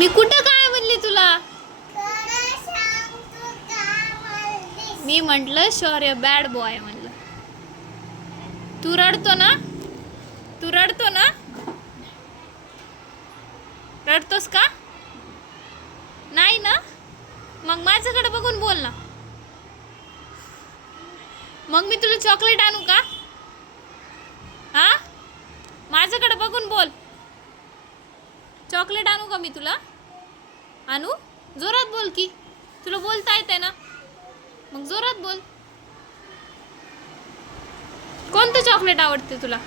मी कुठं काय म्हणली तुला? मी म्हटलं शौर्य बॅड बॉय म्हणलं. तू रडतो ना? तू रडतो ना? रडतोस का? नाही ना? मग माझ्याकडे बघून बोल ना. मग मी तुला चॉकलेट आणू का? हा, माझ्याकडे बघून बोल. चॉकलेट आणू का मी तुला? आणू? जोरात बोल की. तुला बोलता येते ना, मग जोरात बोल. कोणतं चॉकलेट आवडते तुला?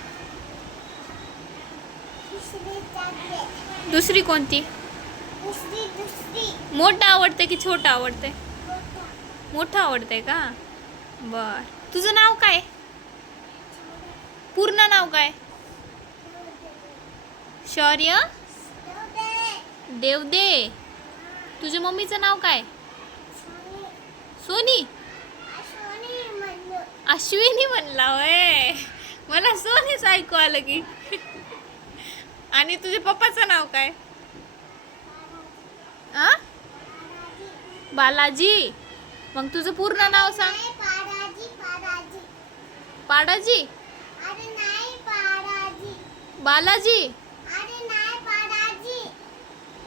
दुसरी कोणती? मोठं आवडते की छोटं आवडते? मोठं आवडतंय का? बर. तुझं नाव काय? पूर्ण नाव काय? शौर्य देवदे. तुझ्या मम्मीचं नाव काय? सोनी. अश्विनी म्हणला होय. मला सोनीच ऐकू आलं की. आणि तुझ्या पप्पाचं नाव काय? आ? बालाजी. मग तुझं पूर्ण नाव सांग. पाडाजी. बालाजी.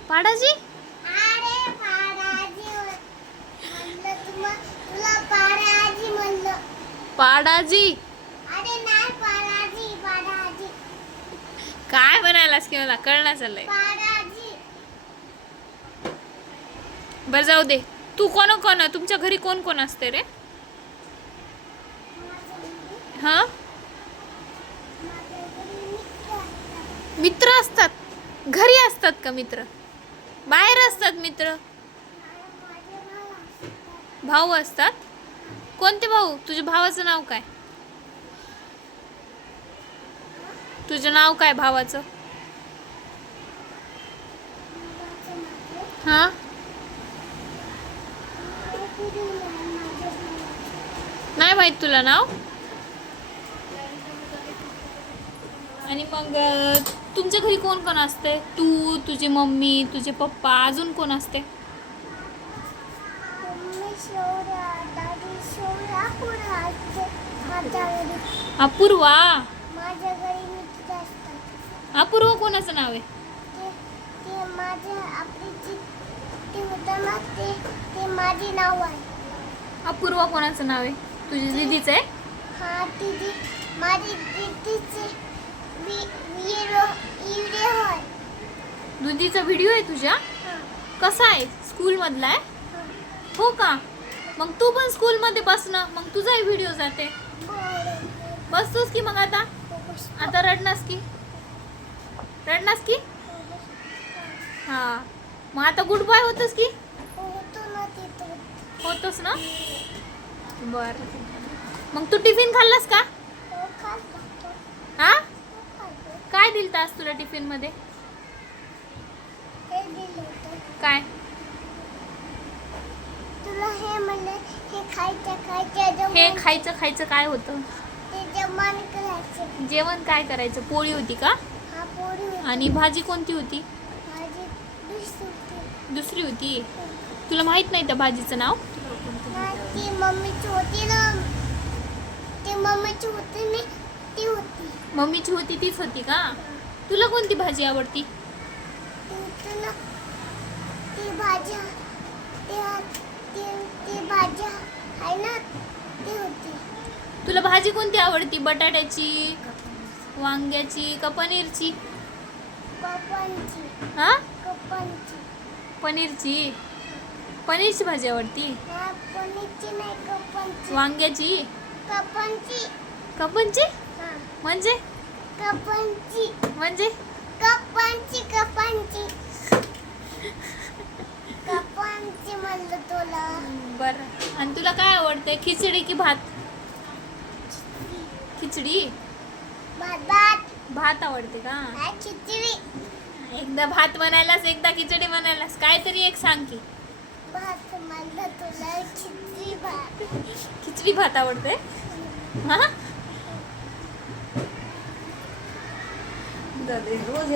पाडाजी. पाडाजी. काय म्हणालास की मला कळना चाललंय. बर जाऊ दे. तू कोण तुमच्या घरी कोण कोण असते रे? हा, मित्र असतात. घरी असतात का मित्र? बाहेर असतात मित्र? भाऊ असतात. कोणते भाऊ? तुझ्या भावाचं नाव काय? तुझं नाव काय भावाचं? हा, नाही माहित तुला नाव? आणि मग तुमच्या घरी कोण कोण असते? तू, तुझी मम्मी, तुझे पप्पा, अजून कोण असते? अपूर्वा. अपूर्वा कोणाचं नाव आहे? अपूर्वा कोणाचं नाव आहे? तुझी दीदीचं आहे? हा, दीदी माझी दीदीची दीदीचा व्हिडिओ आहे तुझ्या? कसा आहे? स्कूल मधला आहे? हो का? मग तू पण स्कूल मध्ये बस ना, मग तुझाही व्हिडिओ जाते. बसतोस की मग आता रडनास की? हा, मग आता गुड बाय होतस की? होतोस ना? बर. मग तू टिफिन खाल्लास का? हा, काय दिलत आज तुला टिफिन मध्ये? काय? तुला हे म्हणले हे खायचं हे खायचं काय होतं? करायचं. जेवण काय करायचं? पोळी होती का? हा, पोळी होती. आणि भाजी कोणती होती? भाजी दुसरी होती. तुला माहित नाही त्या भाजीचं नाव? ती मम्मीची होती ना. ती मम्मीची होती मी ती होती. मम्मीची होती तीच होती का? तुला कोणती भाजी आवडती? तुला ती भाजी ती भाजी आहे ना ती होती. तुला भाजी कोणती आवडती? बटाट्याची, वांग्याची का पनीरची? कपांची. हा, कपांची. पनीरची. पनीरची भाजी आवडती? हा, पनीरची नाही, कपांची. वांग्याची? कपांची. कपांची हा, म्हणजे? कपांची. म्हणजे कपांची म्हणलं तुला. बरं. आणि तुला काय आवडते? खिचडी की भात? खिचडी. भात आवडते का? खिचडी. एकदा भात म्हणायलास, एकदा खिचडी म्हणायलास. काहीतरी एक सांग की. भात म्हणलं तुला. खिचडी भात. खिचडी भात आवडते? हा, रोज